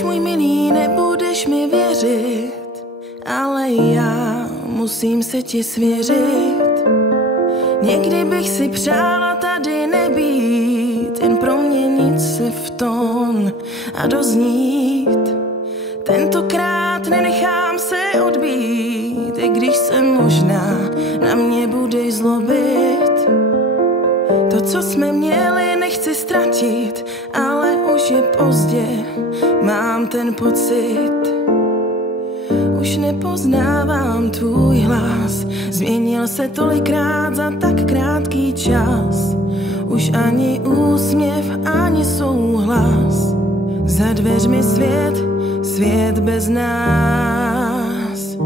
Víš, můj milý, nebudeš mi věřit, ale já musím se ti svěřit. Někdy bych si přála tady nebýt, jen proměnit se v tón a doznít. Tentokrát nenechám se odbít, i když se možná na mě budeš zlobit. To, co jsme měli, nechci ztratit, ale už je pozdě, mám ten pocit. Už nepoznávám tvůj hlas, změnil se tolikrát za tak krátký čas. Už ani úsměv, ani souhlas, za dveřmi svět bez nás.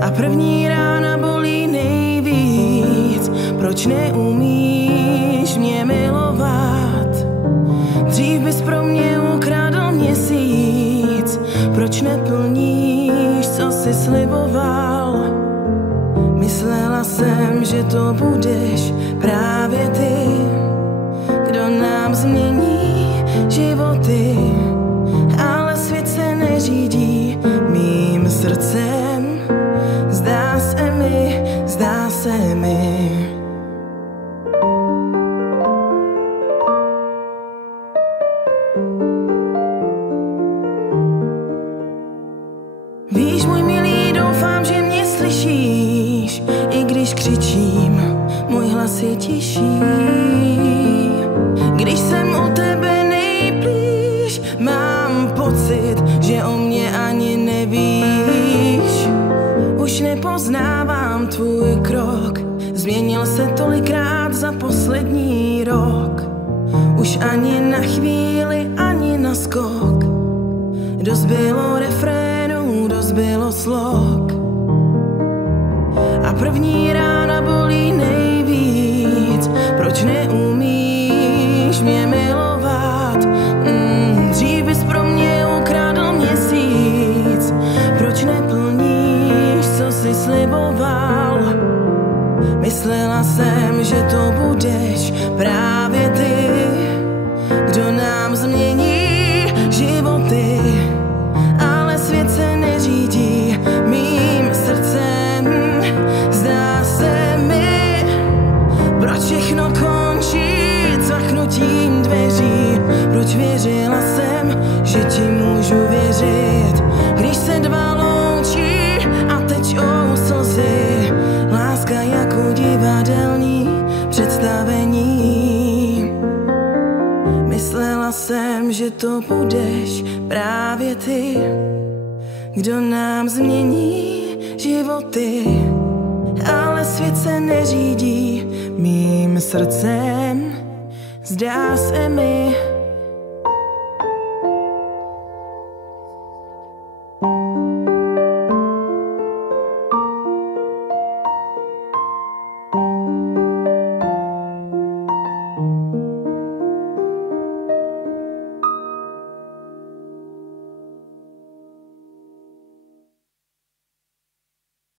A první rána bolí nejvíc, proč neumíš mě milovat? Dřív bys pro mě ukradl měsíc, proč neplníš, co jsi sliboval? Myslela jsem, že to budeš právě ty, kdo nám změní životy, ale svět se neřídí mým srdcem. Zdá se mi. Víš, můj milý, doufám, že mě slyšíš, i když křičím, můj hlas je tiší. Když jsem u tebe nejblíž, mám pocit, že o mě ani nevíš. Už nepoznávám tvůj krok, změnil se tolikrát za poslední rok. Už ani na chvíli, ani na skok, dost bylo refrénů, dost bylo slok. A první rána bolí nejvíc, proč neumíš mě milovat? Dřív bys pro mě ukradl měsíc, proč neplníš, co jsi sliboval? Myslela jsem, že to budeš právě ty, kdo nám změní životy, ale svět se neřídí mým srdcem. Zdá se mi, proč všechno končí cvaknutím dveří. Proč věřila jsem, že ti můžu věřit, když se dva loučí a tečou slzy. Láska jako divadelní představení. Myslela jsem, že to budeš právě ty, kdo nám změní životy, ale svět se neřídí mým srdcem. Zdá se mi,